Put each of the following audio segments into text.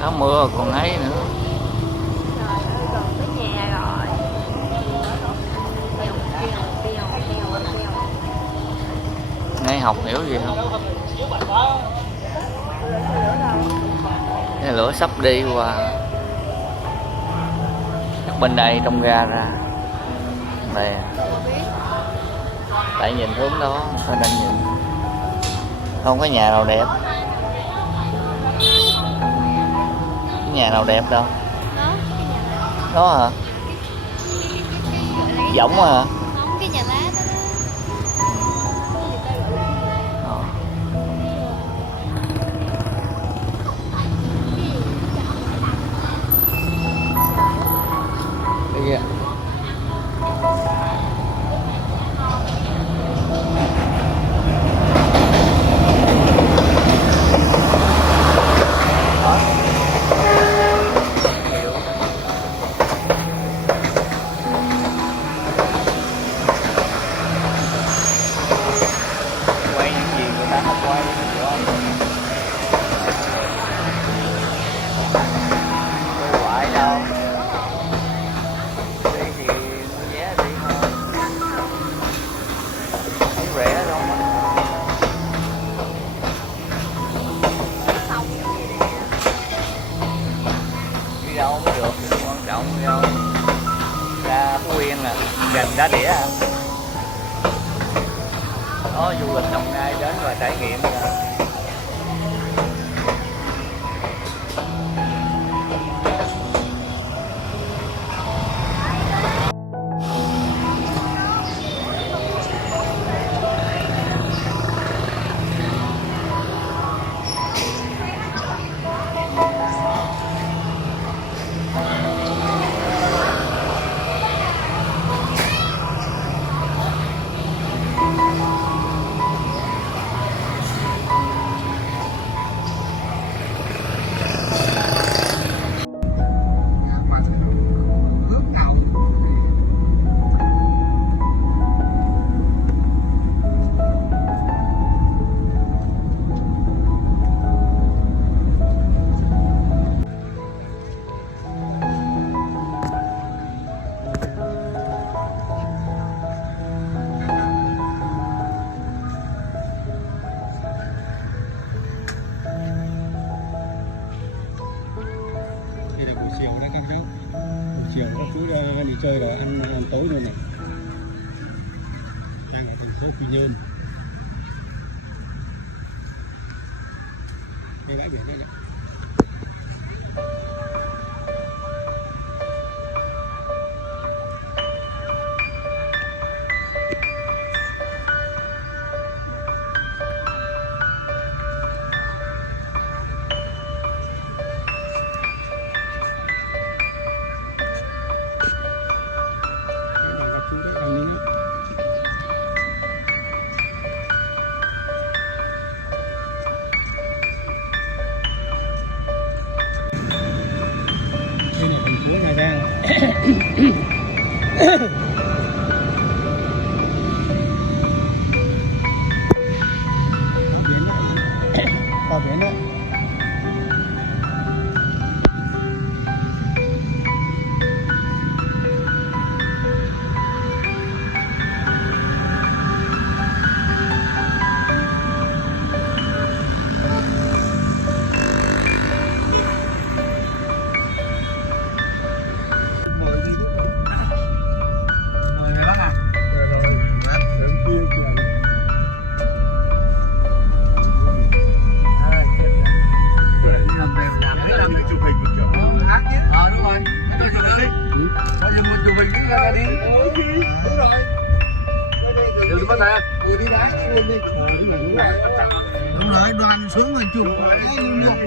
áo mưa còn ấy nữa. Trời ơi, gần tới nhà rồi. Nghe học hiểu gì không? Cái lửa sắp đi qua. Chắc bên đây trong ga ra. Đây. Tại nhìn hướng đó, tôi đang nhìn. Không có nhà nào đẹp. Cái nhà nào đẹp đâu. Đó hả? Giống hả? Không, cái nhà lá đó. Ờ. Cái gì ạ? Quay những gì người ta không quay. Đâu phải đâu. Đi thì mua vé đi thôi. Không rẻ đâu mà. Đi đâu mới được, quan trọng đi đâu. Ra Phú Yên là gần Đá Đĩa à. Đó, du lịch Đồng Nai đến và trải nghiệm rồi. Đây là buổi chiều đấy các cháu. Buổi chiều các chú đi chơi và ăn tối luôn này. Đang ở thành phố Quy Nhơn. Cái bãi biển đây này. Đây là thành phố Nha Trang. Tàu biển đấy. Đúng rồi, đoàn xuống rồi chụp cái lưu lượng.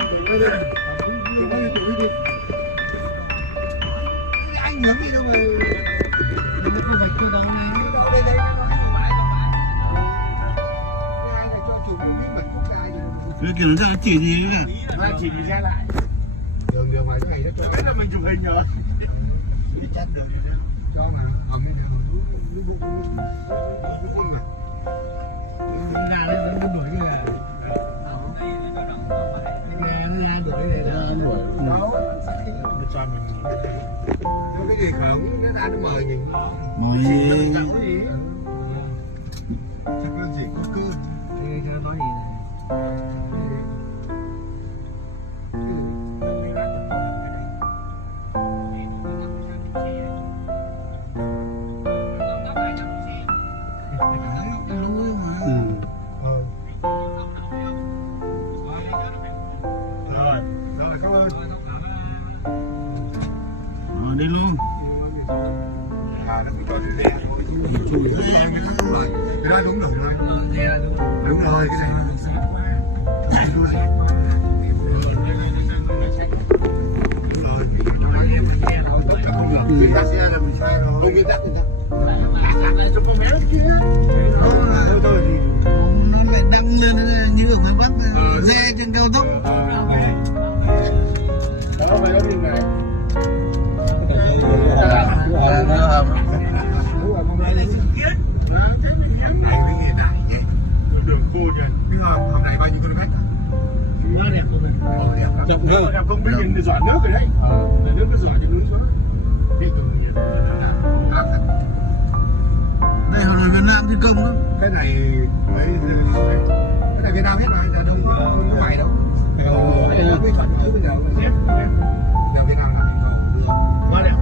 Anh nhớ đi đâu mà cái vạch cơ đồng này đây đây cái kiểu nó ra chỉ gì nữa là chỉ đi ra lại đường đường ngoài cái này nó cho biết là mình chụp hình rồi đi chặt đường cho mà ở bên đường nó bụng nó khôn mà ra đấy nó đuổi như là nó đuổi này là cho mình cái gì không nó ăn mời mình mời chắc là gì có cơ Cho nói gì này. Rồi, đó là cảm ơn. Đi luôn. À, nó cũng cho đi ra thôi. Cái đó đúng rồi. Đúng rồi, cái này nó được xếp quá. Đúng rồi. Tất cả không được. Người ta sẽ là mình sai rồi. Không biết tắc người ta. Tắc lại cho con bé kia. Thôi thì Nó lại đăng lên như ở ngoài Bắc xe trên cao tốc. đó phải có điều này. Đường cua kìa, biết không? Hôm nay bao nhiêu km? Quá đẹp luôn. Đẹp hơn. Đẹp không biết nhìn giỏi nước rồi đấy. Nước nó giỏi trên núi xuống. Biết rồi nhìn. Đây họ là Việt Nam thi công đó. Cái này mấy cái này Việt Nam hết mà, giờ đâu có ngoài đâu. Cái này mới thuận mới bây giờ xếp. Giờ Việt Nam làm gì đâu. Quá đẹp.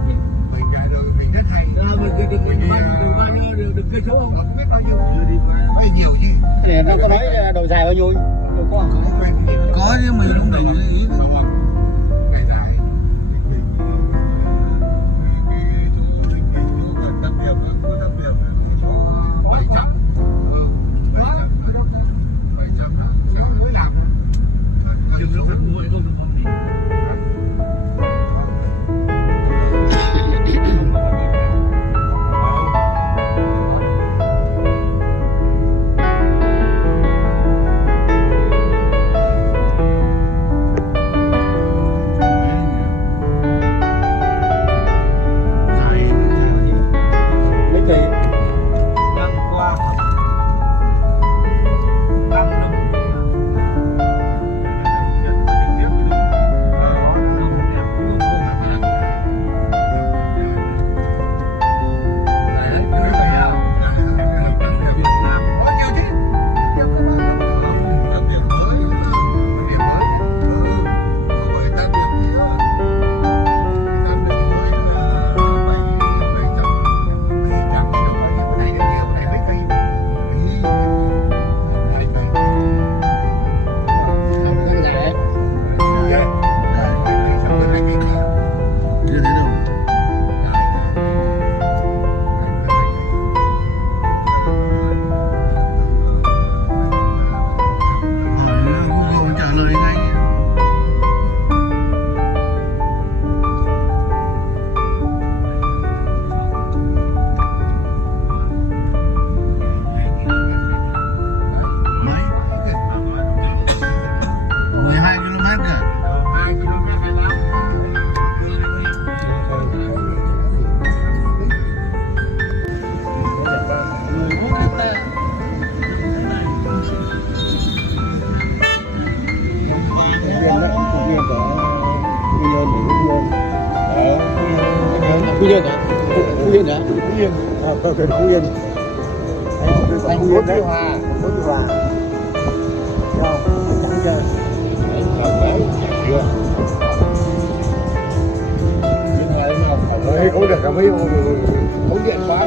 Mình rất hay. Được cây số không? Không biết bao nhiêu. Bao nhiêu chứ. Thì nó có nói độ dài bao nhiêu? Có nhưng mình không để ý. Ngày dài. Phú Yên hả? Phú Yên hả? Phú Yên. Phú Yên. Thành phố Tuy Hòa. Phố Tuy Hòa. Chẳng chơi. Cũng được, cảm thấy không điện quá.